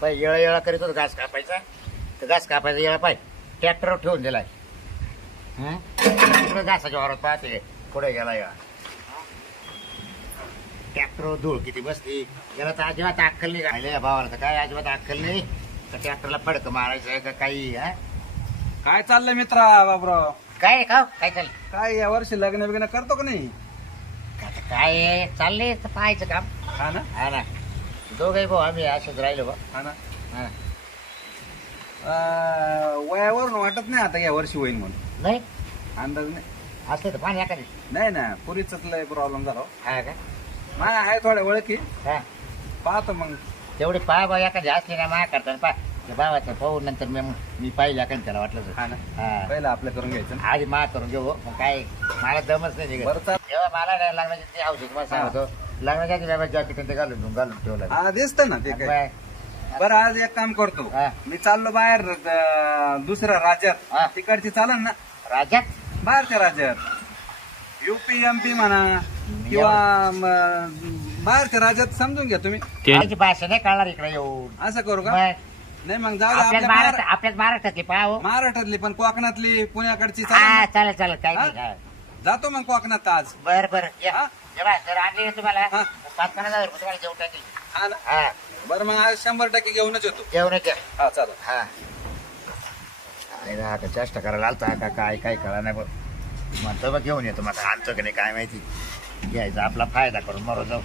पाय येळा येळा करीत होता घास कापायचा, तर घास कापायचा येळा पाय ट्रॅक्टरवर ठेवून दिलाय. तिकडे घासाच्या वावरात पाहते पुढे गेला या ट्रॅक्टरवर धूळ किती बसली. याला तर अजिबात अक्कल नाही राहिले या भावाला, तर काय अजिबात अक्कल नाही. तर ट्रॅक्टरला फडक मारायचं का काही. काय चाललंय मित्रा बाबराव? काय का काय चाललं काय या वर्षी लग्न बिग्न करतो का नाही? काय चाललंय तर पाहायचं काम. हा ना. हा ना, दोघे भाऊ आम्ही असंच राहिलो बा. हा ना. हा. वयावरून वाटत नाही आता या वर्षी होईल म्हणून. नाही अंदाज नाही. असले तर पाणी एखादी. नाही ना, पुरीच लय प्रॉब्लेम झाला. हा का. माय आहे थोड्या ओळखी, हा पाहतो मग. तेवढी पहा बा एखादी असली ना मा करताना पा त्या भावाचं पाहू नंतर मी पाहिलं एखादी त्याला वाटलं हा ना. हा पहिलं आपलं करून घ्यायचं ना. आधी मा करून घेऊ मग काय मला दमच नाही निघत. बरं चाल. तेव्हा मला नाही लग्नाची ते औषध तुम्हाला सांगतो लग्नाच्या आधी बाबा जॅकेट ते घालून ठेवलं. हा दिसत ना ते काय. बाय. बरं आज एक काम करतो, हा. मी चाललो बाहेर दुसऱ्या हा. राज्यात. तिकडची चालन ना? राज्यात बाहेरच्या राज्यात UP MP म्हणा किंवा बाहेरच्या राज्यात समजून घ्या तुम्ही. त्याची भाषा नाही कळणार इकडे येऊन. असं करू का? बाय. नाही मग जाऊ दे. आपल्याच आपल्या आपल्याच महाराष्ट्रातली पाहू. महाराष्ट्रातली पण कोकणातली पुण्याकडची हा चालेल ना? चालेल चालेल काही हा? नाही. जातो मग कोकणात आज. बर बर हा? तर आणली ना तुम्हाला हा. 5,000 रुपये तुम्हाला जेवण टाकेल. हा ना. हा बरं मग आज 100% घेऊनच येतो. जेवणाच्या. हा चालेल. हा आता चेष्टा करायला आलता का काय काय कळा नाही बघ. म्हणतो बघ घेऊन येतो मग आणतो की नाही काय माहिती. घ्यायचा आपला फायदा करून मरो जाऊ.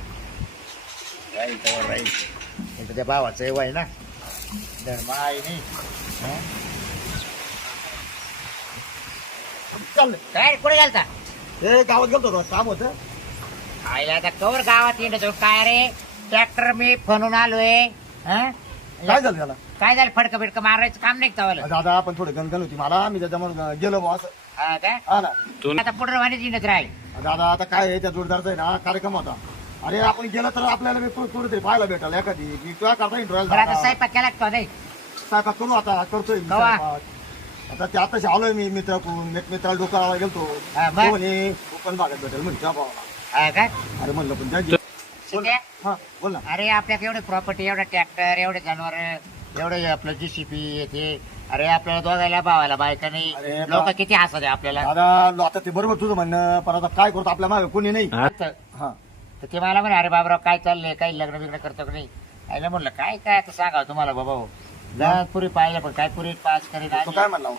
राहील तर राहील. इथं त्या भावाचं वय ना धर्म आहे नाही. चाललंय काय कुठे घालता हे गावात गेलतो होतो, काम होतं. आईला आता कवर गावात येणं काय रे ट्रॅक्टर मी फणून आलोय. हं? काय झालं त्याला? काय झालं फडकं बिडकं मारायचं काम नाही का दादा पण थोडी गणगण होती मला, मी त्याच्यामुळे गेलो बा असं. काय हा ना आता पुढे वाणी जिनत राहील. दादा आता काय आहे, त्या जोरदारचा आहे ना कार्यक्रम होता. अरे आपण गेलं तर आपल्याला बी कुठे पाहायला भेटाल एखादी की तुला करता येईल बरं आता स्वयंपाक केला का तो नाही? स्वयंपाक करू आता करतोय मी कवा? स्वयंपाक. आता ते आताशी आलोय मी मित्राकडून एक मित्राला डोकाला गेलतो. हा, मग? तो म्हणे कोकण भागात भेटेल म्हणजे त्या भावाला. काय अरे म्हणलं पण त्या ठीक आहे. हा बोल ना. अरे आपल्याकडे एवढे प्रॉपर्टी एवढे ट्रॅक्टर एवढे जनावर एवढे आपलं JCP येते. अरे आपल्याला दोघायला भावायला बायका नाही. अरे लोक किती हसत आहे आपल्याला. दादा आता ते बरोबर तुझं म्हणणं, पण आता काय करतो आपल्या मागे कोणी नाही. तर हा ते मला म्हणे अरे बाबराव काय चाललंय काही लग्न बिग्न करतो का नाही. आईला म्हणलं काय काय आता सांगा तुम्हाला बाबा हो. जा पुरी पाहिलं पण काय पुरी पास करीत तो काय म्हणला हो?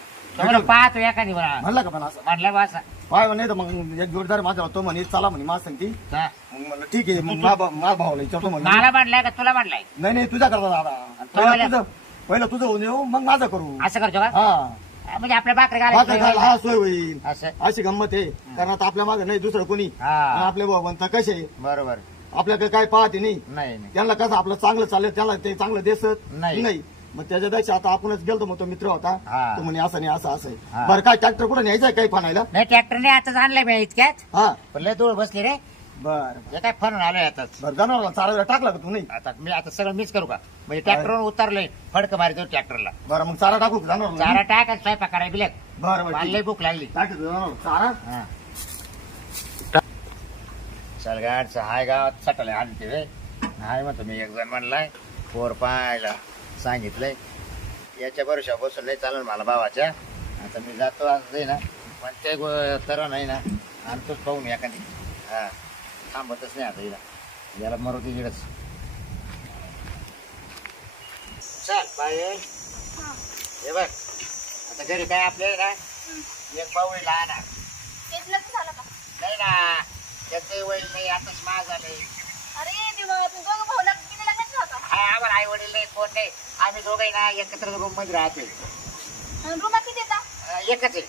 पाहतो एखादी म्हणा म्हणला का पण असं म्हणलं बा असं. पाय नाही तर मग एक जोरदार माझा होतो म्हणे चला म्हणे माझ सांगती. हा. मग म्हणलं ठीक आहे मग माझ्या भावाला विचारतो म्हणे. मला म्हणलाय का तुला म्हणलाय नाही नाही तुझ्या करता दादा. पहिलं तुझं होऊन येऊ मग माझं करू. असं करतो का हा म्हणजे आपल्या भाकरी भाकर खायला घालायचं हा सोय होईल. असं. अशी गंमत आहे कारण आता आपल्या मागे नाही दुसरं कोणी. हा. आणि आपले भाऊ म्हणता कसे बरोबर आपल्याकडे काय पाहते नाही. नाही नाही. त्यांना कसं आपलं चांगलं चाललं त्याला ते चांगलं दिसत नाही. नाही. मग त्याच्यापेक्षा आता आपणच गेलतो मग तो मित्र होता हा. तो म्हणे असं नाही असं असं हा. आहे. बरं काय ट्रॅक्टर कुठे न्यायचंय काही फाणायला? नाही ट्रॅक्टरने आताच आणलंय मी इतक्यात हा पण लय धूळ बसली रे. बर हे काय फरून आलोय आताच. बरं जनावराला चारायला टाकला का तू नाही? आता मी आता सगळं मिस करू का म्हणजे ट्रॅक्टरवर उतरलोय फडकं मारितो ट्रॅक्टरला. बरं मग चारा टाकू का जनावराला? चारा टाक आणि स्वयंपाक करायला बिलक बरं बरं मला ठीक लय आहे. भूक लागली. टाकतो जनावराला चारा. हा. सलगाडचं हाय गावात सटले आणते रे. हाय म्हणतो मी एक जण म्हणलाय पोर पाहायला सांगितलंय याच्या भरोशा बसून नाही चालेल मला भावाच्या. आता मी जातो आज आहे ना पण ते तर नाही ना आणतोच पाहून एखादी. हा थांबतच नाही आता हिला याला मरुती जिडच. चल बाहेर हे बघ आता घरी काय आपल्याला ना एक पाऊळी लहान आहे. तेच लग्न झालं का? नाही ना त्याचंही वय नाही आताच माझ झाले. अरे देवा, तू दोघं भाऊ लग्न किती लग्नाचं होतं? हा आम्हाला आई वडील नाही कोण नाही आम्ही दोघंही ना एकत्र रूम मध्ये राहतोय. आणि रुमा किती येतात? एकच आहे.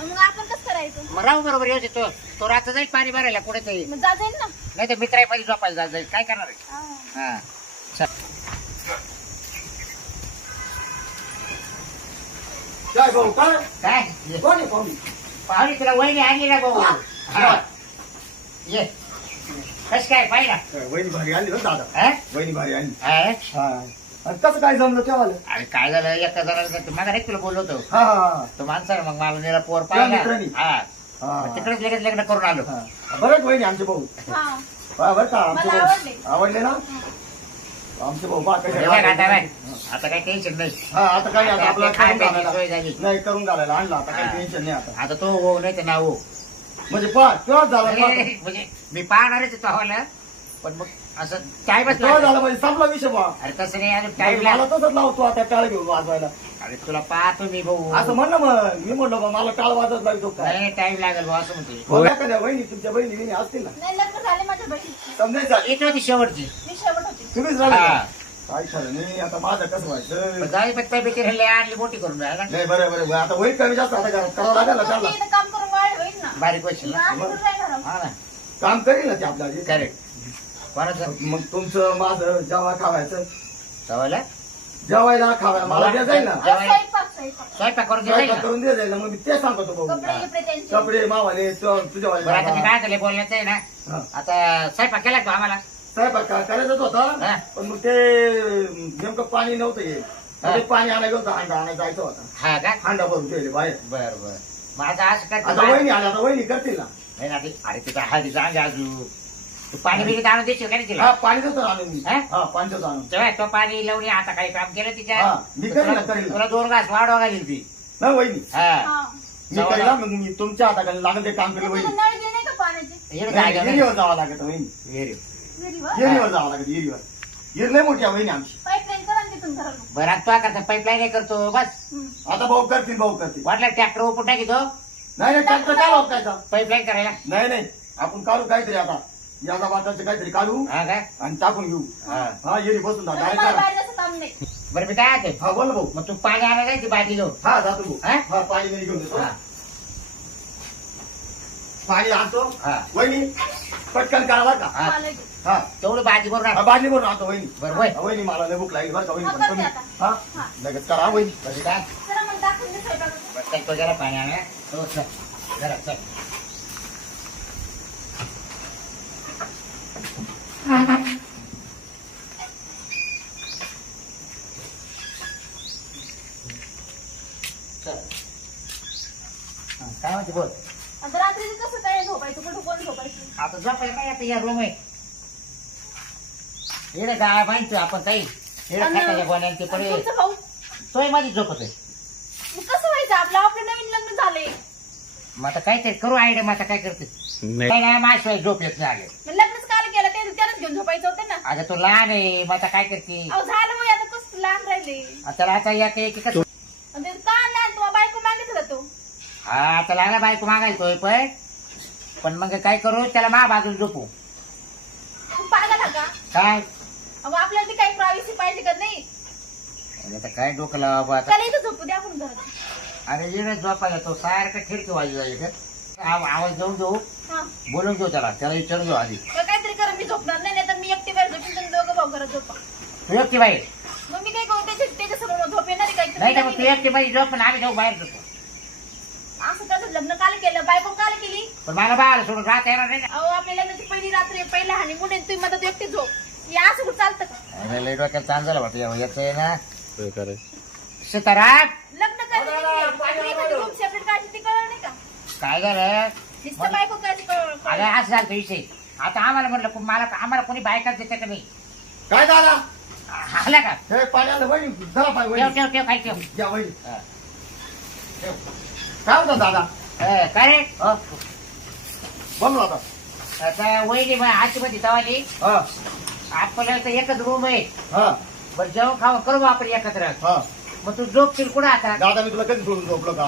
मग आपण कसं करायचं? मग राहू बरोबर येऊ तो तो रात्र जाईल पाणी भरायला कुठे तरी मग जा जाईल ना. नाही तर मित्रामध्ये झोपायला जाईल काय करणार आहे. हा. हा चल. काय भाऊ काय काय कोण आहे पाहुणे? पाहुणे तुला वहिनी आणली ना भाऊ. हा. ये कस काय पाहिला वहिनी भारी आली ना दादा. हा? वहिनी भारी आली. हा? हा आणि कसं काय जमलं तेव्हा? अरे काय झालं एका जणाला मला नाही तुला बोललो होतो हा हा तो माणसाने मग मला निरा पोर त्या पाहिला. मित्राने? हा हा मग तिकडेच लगेच लग्न करून आलो. हा. बरं आहेत वहिनी आमचे भाऊ. हा. हा बरं का आमचे मला भाऊ आवडले. आवडले ना? आमचे भाऊ बा कसे हे बघ आता बघ, आता काही टेन्शन नाही. हा आता काय आता आता आपल्याला काय करून प्यायची सोय घालायला झाली. नाही करून घालायला आणला आता काही हा. टेन्शन नाही आता आता तो हो नाही तर ना हो. म्हणजे पहा तेव्हा झाला अरे, म्हणजे मी पाहणारच तो हवाला, पण मग असं टाइमच तेव्हा लागला. झाला म्हणजे संपला विषय बा अरे तसं नाही, अजून टाइम मला लागला. तसंच लावतो आता टाळ घेऊन वाजवायला अरे तुला पाहतो मी भाऊ. असं म्हण ना मग मी म्हणलं बा मला टाळ वाजत लागतो काय नाही टाइम लागेल भाऊ असं म्हणते. बघा एखाद्या बहिणी तुमच्या बहिणी बिणी असतील ना नाही लग्न झाले माझ्या बहिणीचे. समजायचं येत होती शेवटची. मी शेवट होती. तुम्हीच झालं हा. का? काय खरं नाही आता माझं कसं व्हायचं जाऊ पण तब्येती राहिली आणली मोठी करून राहिला. नाही बरं बरं आता होईल कमी जास्त आता करावं लागेल ना मग त्याला मी इथं काम करून वाढ होईल ना. बारीक पैसे मग आम्ही कुठं राहणार आहोत? हा ना काम करेल ना ते आपल्याला करेक्ट. कोणाचं मग तुमचं माझं जेव्हा खावायचं सवाला जेवायला खावायला मला द्या जाईल ना जेवायला- स्वयंपाक. स्वयंपाक करून देता येईल स्वयंपाक ना? करून द्या जाईल ना मग मी ते सांगतो भाऊ कपडे गिपडे त्यांचे. कपडे मावाले तुझ्या बरं आता मी वाले काय झालं बोलण्याचं आहे ना, हा. आता स्वयंपाक केला का आम्हाला? स्वयंपाक करायचाच हा. होता पण मग ते नेमकं पाणी नव्हतं हे हा. ते पाणी आणायला होतं हांडा आणायला जायचं होता हा का? हांडा भरून ठेवले बाहेर बर बर. माझं असं काय आता वहिनी आल्या आता वहिनी करतील ना नाही ना ते- अरे तिचा हळदीचा अंग अजून तू पाणी बिणी आणून देशील का नाही तिला? हा पाणी देतो ना आणून मी हा? हा पाणी देतो आणून तेव्हा तो पाणी लावून आता काही काम केलं तिच्या हा, मी करीन ना, करीन ना. तुला 2 घास वाढवा घालील ती. ना वहिनी हा हा. मी करीन ना, मग मी तुमच्या हाताखाली लागेल ते काम केलं मग वहिनी तिथं नळ गेले का पाण्याचे? येणं नाही, जायचं नाही. विहिरीवर जावं लागत वहिनी विहिरी. विहिरीवर? विहिरीवर जावं लागत विहिरीवर विहीर लय मोठी आहे वहिनी आमची पाईपलाईन करा ना तिथून घराला. बरं आता करता पाईपलाईन करतो बस. हम्म. आता भाऊ करतील वाटलं ट्रॅक्टर ओपून टाकीतो नाही नाही ट्रॅक्टर काय लावतायचा पाईपलाईन करायला. नाही नाही आपण काढू काहीतरी आता याचा बाटाचं काहीतरी काढू हा काय? आणि टाकून घेऊ हा. हा येरी बसून जा मला डायरेक्ट बाहेर जायचं काम नाही. बरं मी काय आहे हा बोल भाऊ मग तू पाणी आणायला जायची बाटली घेऊन. हा जातो भाऊ हा? हा पाणी बिणी घेऊन येतो हा. पाणी आणतो हा. वहिनी पटकन करा बरं का हा. मला घे. हा तेवढं भाजी बरोबर हा, बादली भरून आणतो वहिनी बरं वय. हा, वहिनी मला लय भूक लागली बरं का वहिनी हा, पण करते तुम्ही आता. हा हा. लगेच करा हा, वहिनी बरं काय? चला मग दाखवून दे स्वयंपाक. बरं चल तो जरा पाणी आणा. हो चल. जरा चल. चल. हा, काय म्हणते बोल. आता रात्रीचं कसं काय झोपायचं? कुठं कोण झोपायचं? आता झोपायला काय आता या रूम आहे. इकडे काय बांधतो आपण काही इकडे आणि- खाटाच्या गोण्यात ते आणि पडे तुमचं भाऊ? तोय मध्ये झोपत आहे. मग कसं व्हायचं? आपलं नवीन लग्न झालंय. मग आता काहीतरी करू आयडिया. मग आता काय करते काय नाही माझ्याशिवाय झोप येत नाही. आले मग लग्नच काल केलं ते त्यालाच घेऊन झोपायचं होतं ना. आता तू लहान आहे. मग आता काय करते अहो झालं वय आता कसं लहान राहिले. आता आता या की कसं आणि ते का लहान? तुम्हाला बायको मागितलं का तो? हा आता लागला बायको मागायचोय पण मग काय करू त्याला मा बाजून झोपू तू पागल का? काय अहो आपल्याला ती काही प्रायव्हसी पाहिजे का नाही? आता काय डोकं लावा बा आता. त्याला इथं झोपू द्या आपण घरात. अरे येणं झोपायला तो सारखं खिडकी वाजू जाईल आवाज देऊन घेऊ हा. बोलून घेऊ त्याला विचारून घेऊ आधी. मग काहीतरी करा, मी झोपणार नाही तर मी एकटी बाहेर झोपेन, तुम्ही दोघं भाऊ घरात झोपा. तू एकटी बाई मग मी काय करू? त्याच्यासमोर झोप येणार आहे नाही तर मग तू काही? एकटी बाई झोप पण आम्ही जाऊ बाहेर झोपू. असं कसं लग्न काल केलं? बायको काल केली? पण मला बाहेर सोडून राहता येणार नाही ना. अहो आपल्या लग्नाची पहिली रात्र आहे, पहिला हानी म्हणून तुम्ही मदत एकटी झोप. हे असं कुठं चालतं का? अरे लई डोक्याला ताण झाला वाटतं याचं आहे ना सीताराम. लग्न करायचं रूम सेपरेट करायची ती कळलं नाही का? काय झालं नुसतं बायको करायची अरे असं झालं तो विषय. आता आम्हाला म्हटलं मला आम्हाला कोणी बायकाच देते का नाही. काय दादा आला का हे पाणी आलं वहिनी जरा पाय ठेव वहिनी ठेव ठेव काय ठेव या वहिनी हा. काय होतं दादा काय रे हा बोल ना आता आता वहिनी आशीमध्ये तवाली हा आपल्याला तर एकच रूम आहे. हा बरं जेवण खावं करू आपण एकत्र. हा मग तू झोपशील कुठं आता दादा मी तुला कधी सोडून झोपलो का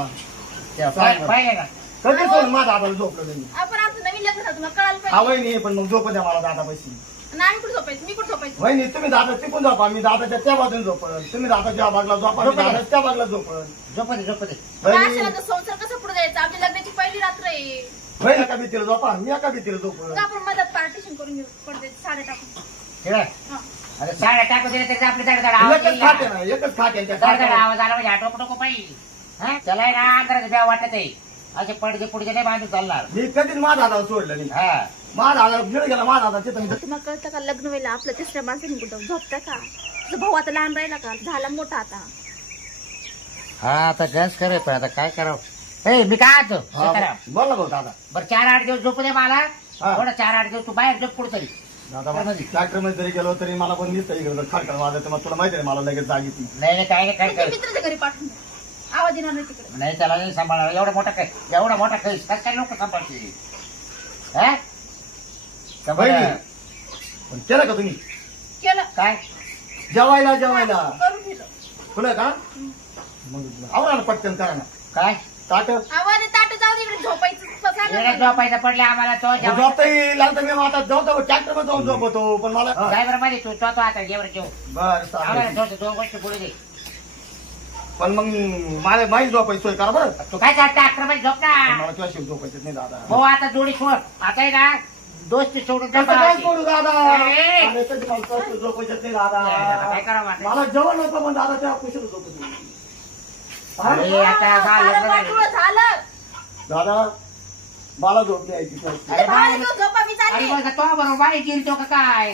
पाहिजे ना कधी सोडून माझा दादाला झोपलो नाही आपण आमचं नवीन लग्न झालं तुम्हाला कळायला हा पाहिजे. वहिनी पण मग झोप द्या मला दादा पैसे आणि आम्ही कुठं झोपायचं? मी कुठं झोपायचं? वहिनी तुम्ही दादा तिकून झोपा मी दादाच्या त्या बाजून झोपल तुम्ही दादाच्या बाजूला झोपा मी दादा त्या बाजूला झोपल झोपते झोपते. वहिनी अशाला तर संसार कसं पुढे जायचं? आपली लग्नाची पहिली रात्र आहे. वहिनी एका भीतीला झोपा मी एका भीतीला झोपल मग आपण मदत पार्टिशन करून घेऊ पडते साड्या टाकून. ठेवा हा. अरे साड्या टाकू दिले तरी आपली धड एकच खाते आवाज ना एकच खाते त्या धड खात्यावर. आवाज आला म्हणजे आटोप नको पाहिजे. हा त्याला आहे ना अंधाराचं ब्या वाटत आहे. असे पडदे पुढचे नाही बांधून चालणार. मी कधीच माझा दादाला सोडलं नाही हा माझा दादा गिळ गेला माझा दादा तिथं तुम्हाला कळतं का लग्न व्हायला आपलं तिसऱ्या माणसाने कुठं झोपता का? तुझा भाऊ आता लहान राहिला का? झाला मोठा आता. हा आता गॅस करे पण आता काय करावं. ए मी काय हा, बोल ना भाऊ दादा बरं 4-8 दिवस झोपू दे मला. हा. थोडं 4-8 दिवस तू बाहेर झोप कुठतरी. दादा ट्रॅक्टर मध्ये जरी गेलो तरी मला पण दिसतं इकडे खडखड वाजत मग तुला माहिती आहे मला लगेच जाग येते. नाही काय नाही काय तुमच्या कर मित्राच्या घरी पाठवून द्या. आवाज येणार नाही तिकडे. नाही त्याला नाही सांभाळणार एवढा मोठा काय काय लोक सांभाळते हा? बहिणी, पण केलं का तुम्ही केलं काय जेवायला करून दिलं. खुलं का मग आवरा ना पटकन करा ना काय ताट आवाज ताट जाऊ दे इकडे झोपायचं येण्यात सांगा. झोपायचं पडले आम्हाला तो झोपता येईल आता मी आता जाऊ ट्रॅक्टर मध्ये जाऊन झोपतो पण मला ड्रायव्हर मध्ये तू तो आता जेवण जेव बरं आम्हाला चालेल. दोन गोष्टी पुढे दे पण मग मला माहीत झोपायची सोय करा बरं. तू काय करता अकरा मध्ये झोप ना मला तुझ्या शिव झोपायचं नाही दादा. हो आता जोडी सोड आता आहे ना दोस्ती सोडून कसं काय झोपायची. करू दादा अरे. अरे, कधी मला तुझ्या झोपायचं नाही दादा. काय करावं आता? मला जेवण नव्हतं पण दादा त्या कुशीला झोपतो. अरे, आता झालं झालं वाटोळं झालं. दादा मला झोप द्यायची अरे, बाहेर बाहेर- घेऊन झोपा, मी अरे चालले. बघा तो बरोबर बाई जिरतो का काय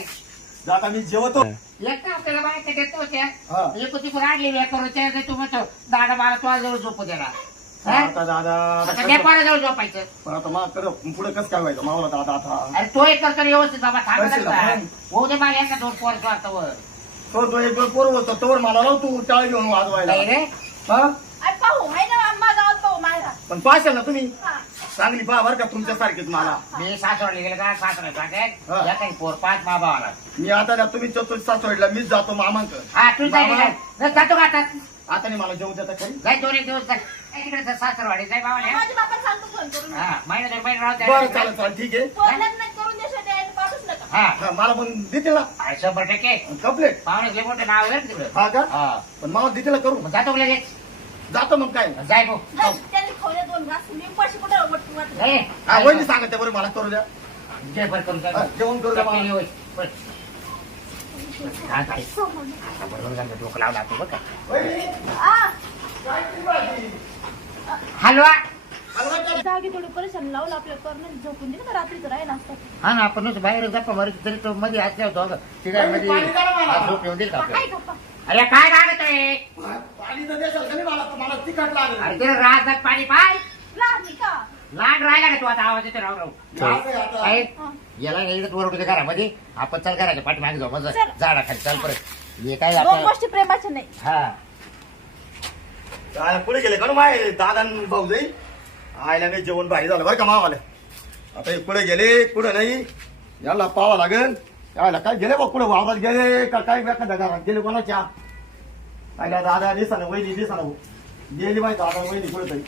दादा मी जेवतो. एक का आपल्याला बाहेर देतो त्या हा. एक ती पण आणली व्या करून त्या तू म्हणतो दादा मला तो जवळ झोपू देणार हा? आता दादा आता नेपाळा जवळ झोपायचं पण आता मला कर पुढे कसं काय व्हायचं मला दादा आता अरे तो एक करतो व्यवस्थित बाबा पैसे थांबा लावा. होऊ दे मला एका दोन पोर स्वार्थवर तो एक पोर होता तोवर मला लाव तू टाळ घेऊन वाजवायला नाही रे हा अरे पाहू आहे ना आम्हा गावात पाहू मायरा. पण पाहशाल ना तुम्ही हा. चांगली पहा बरं का तुमच्यासारखीच मला. मी सासवडला गेले का सासवडला हा. सांगेल या काही पोर पाच मा भावाला मी आता ना तुम्ही चतुर्थ सासवडला मीच जातो मामांक. हा तू जाईल बाबा. जातो का आता आता नाही मला जेवू देता काही. जाय दोन एक दिवस जाय तिकडे सासरवाडी जाय बाबा माझ्या बापाला सांगतो फोन करून. हा महिना दोन महिने राहू बरं द्या. चालेल चालेल ठीक आहे. फोन लग्न करून देशात यायला पाठवूच नका. हा हा, मला पण देतील ना अरे 100% कंप्लेट. पाहुणे मोठे नाव आहे रे तिकडे हा का हा पण मला देतील ना करू मग जातो का लगेच जातो मग काय जाय भाऊ नाही, त्यांनी खावले 2 घास. मी उपाशी कुठं वाटलं. नाही. हा वहिनी सांगा त्या बरं मला करू द्या. जय भर करून हा, जेवण करू द्या मला. डोकं लावला तू बघ वहिनी, आ, काय केली भाजी? हलवा हलवा करा. जागी थोडी परेशान लावलं आपल्याला करणं झोपून दिलं का रात्रीचं राहिला असतं. हा ना आपण बाहेर गप्पा मारू तरी तो मध्ये असल्या होतो तिघांमध्ये पाणी करा मला. झोप येऊन देईल का काय आपल्याला? गप्पा? अरे काय लागत आहे पाणी तर देशाल का नाही मला मला तिखट लागेल. अरे ते राजदात पाणी पाय लहान आहे का? लहान राहिला का तू आता आवाज येतो राव राव असं आहे आता. आहे? हा. याला इकडे वर होते घरामध्ये आपण चल घराच्या पाठी मागे जाऊ मग चल. झाडा खाली चल परत हे काय 2 आपल्याला गोष्टी प्रेमाच्या नाही. हा काय पुढे गेले का माय दादा न भाऊ जाई आयला नाही जेवण भारी झालं बरं का मावाला. आता हे पुढे गेले पुढे नाही याला पावा लागेल. यायला काय गेले बघ पुढे वावरात गेले का काय एखाद्या घरात गेले कोणाच्या आयला दादा दिसा ना वहिनी दिसा ना गेली माहिती दादा वहिनी कुठे तरी